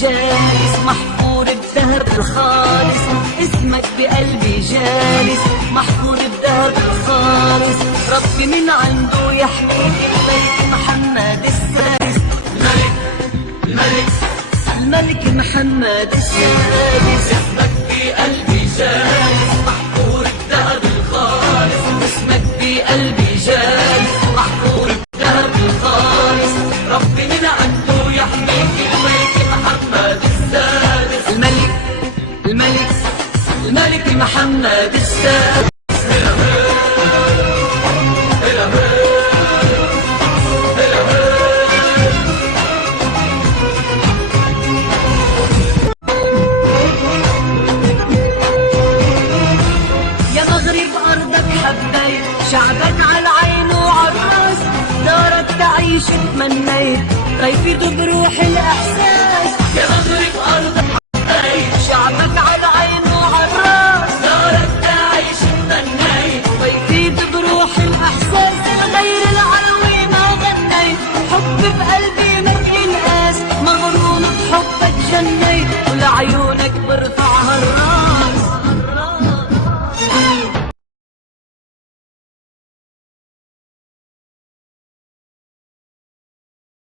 جالس محفور بذهب الخالص، اسمك بقلبي جالس محفور بذهب الخالص. ربي من عنده يحميك الملك محمد السادس، الملك الملك محمد السادس. اسمك بقلبي جالس محفور بذهب الخالص، اسمك بقلبي جالس محفور بذهب الخالص. ربي من عنده يحميك الملك محمد السادس، الملك الملك محمد السادس. يا مغرب أرضك حبيت، شعبك على العين وعالراس، دارك تعيش تمنيت، طيفته بروح الإحساس.